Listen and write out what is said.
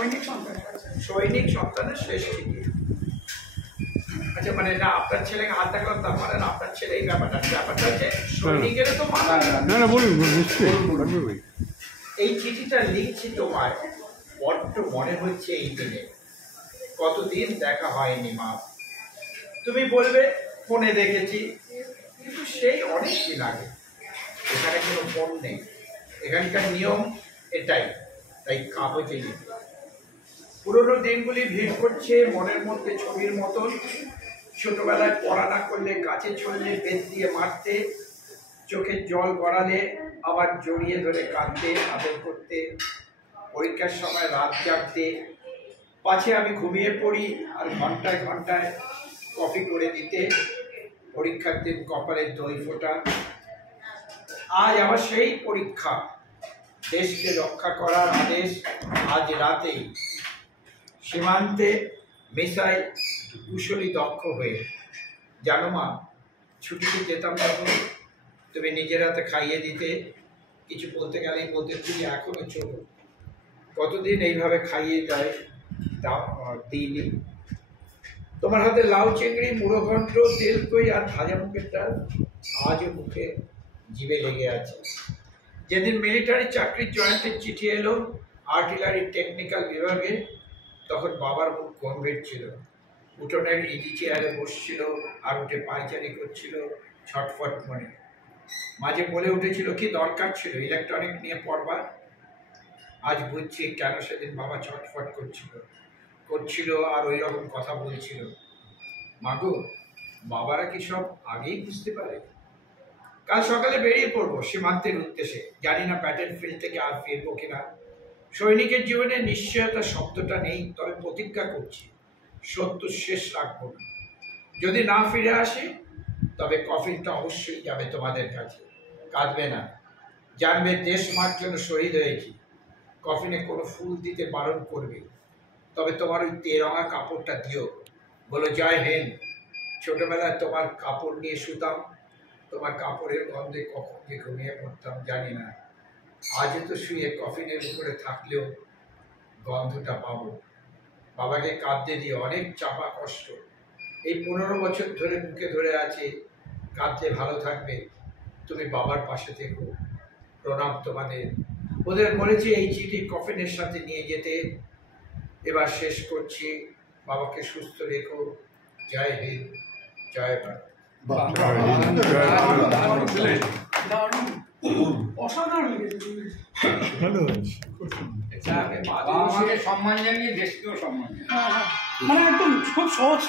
সৈনিক সন্তানের শেষ চিঠি। আচ্ছা, মানে না আপনার ছেলেকে হাত দেখালাম তার মানে না আপনার ছেলে এই ব্যাপারটা হচ্ছে সৈনিকের তো না বলুন। এই চিঠিটা লিখছি তোমার বড্ড মনে হচ্ছে এই দিনে, কতদিন দেখা হয়নি মা। তুমি বলবে ফোনে দেখেছি, কিন্তু সেই অনেক দিন আগে। এখানে কোনো ফোন নেই, এখানকার নিয়ম এটাই, তাই কাগজে লিখি। পুরোনো দিনগুলি ভিড় করছে মনের মধ্যে ছবির মতন। ছোটবেলায় পড়া না করলে গাছে ছড়লে বেত দিয়ে মারতে, চোখের জল গড়ালে আবার জড়িয়ে ধরে কাঁদতে, আদর করতে, পরীক্ষার সময় রাত জাগতে, পাছে আমি ঘুমিয়ে পড়ি আর ঘন্টায় ঘন্টায় কফি করে দিতে, পরীক্ষার দিন কপালের দই ফোটা। আজ আবার সেই পরীক্ষা, দেশকে রক্ষা করার আদেশ আজ রাতেই। সীমান্তে মেশাই কুশলী দক্ষ হয়ে। জানো মা, ছুটিতে যেতাম যখন তুমি নিজের হাতে খাইয়ে দিতে, কিছু বলতে গেলেই বলতে তুমি এখনো চলো। কতদিন এইভাবে খাইয়ে যায় দিইনি। তোমার হাতে লাউ চিংড়ি, মুড়োঘণ্ট, তেলকই আর ভাজা মুখের ডাল আজও মুখে জিভে লেগে আছে। যেদিন মিলিটারি চাকরির জয়েন্টের চিঠি এলো আর্টিলারি টেকনিক্যাল বিভাগে, তখন বাবার মুখ গম্ভীর ছিল। উঠোনের ইজি চেয়ারে বসছিল আর উঠে পায়চারি করছিল ছটফট মনে। মাঝে বলে উঠেছিল কি দরকার ছিল ইলেকট্রনিক নিয়ে পড়বার। আজ বুঝছি কেন সেদিন বাবা ছটফট করছিল আর ওই রকম কথা বলছিল। মাগো, বাবারা কি সব আগেই বুঝতে পারে? কাল সকালে বেরিয়ে পড়বো সীমান্তের উদ্দেশ্যে। জানি না ব্যাটেল ফিল্ড থেকে আর ফিরবো কিনা। সৈনিকের জীবনে নিশ্চয়তা শব্দটা নেই, তবে প্রতিজ্ঞা করছি সত্য শেষ রাখবো না। যদি না ফিরে আসি তবে কফিনটা অবশ্যই যাবে তোমাদের কাছে। কাঁদবে না, জানবে দেশ মার জন্য শহীদ হয়েছি। কফিনে কোনো ফুল দিতে বারণ করবে, তবে তোমার ওই তেরঙা কাপড়টা দিও। বলো জয় হিন্দ। ছোটবেলায় তোমার কাপড় নিয়ে শুতাম, তোমার কাপড়ের গন্ধে কখন যে ঘুমিয়ে পড়তাম জানি না। আজও তো শুয়ে কফিনের উপরে থাকলেও গন্ধটা পাবো। বাবাকে কাঁদতে দিয়ে অনেক চাপা কষ্ট এই 15 বছর ধরে মুখে ধরে আছে। কাঁদতে ভালো থাকবে, তুমি বাবার পাশে থেকো। প্রণাম তোমাদের। ওদের বলেছি এই চিঠি কফিনের সাথে নিয়ে যেতে। এবার শেষ করছি, বাবাকে সুস্থ রেখো। জয় হিন্দ, জয় ভারত। সম্মান জানিয়ে দেশকেও সম্মান, মানে একদম খুব সহজ।